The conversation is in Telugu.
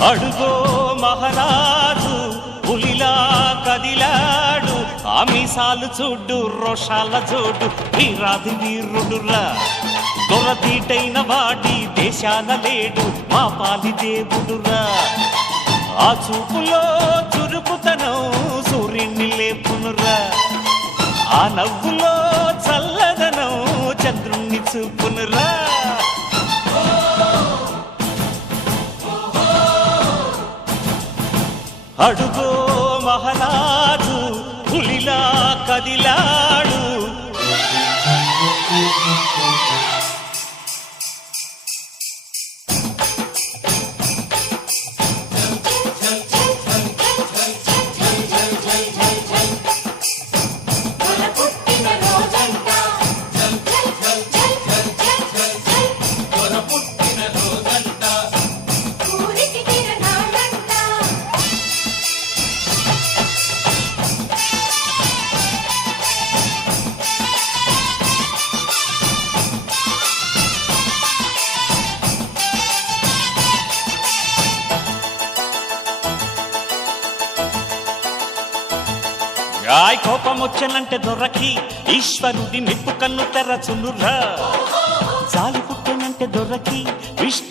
అడుగో మహారాజు పులిలా కదిలాడు, ఆ మీసాలు చూడు రోషాల జోడు, వీరాది వీరుడురా. దొరతీటైన వాడి దేశాన లేడు, మా పాలి దేవుడురా. ఆ చూపులో చురుకుతనం సూర్యుని లేపునురా, ఆ నవ్వులో చల్లదనం చంద్రుణ్ణి చూపునురా. అడుగో మహారాజు పులిలా కదిలాడు. రాయ్ కోపమొచ్చనంటే దొరకి ఈశ్వరుడి నిప్పు కన్ను తెరచునురా. జాలి పుట్టనంటే దొరకి విష్ణు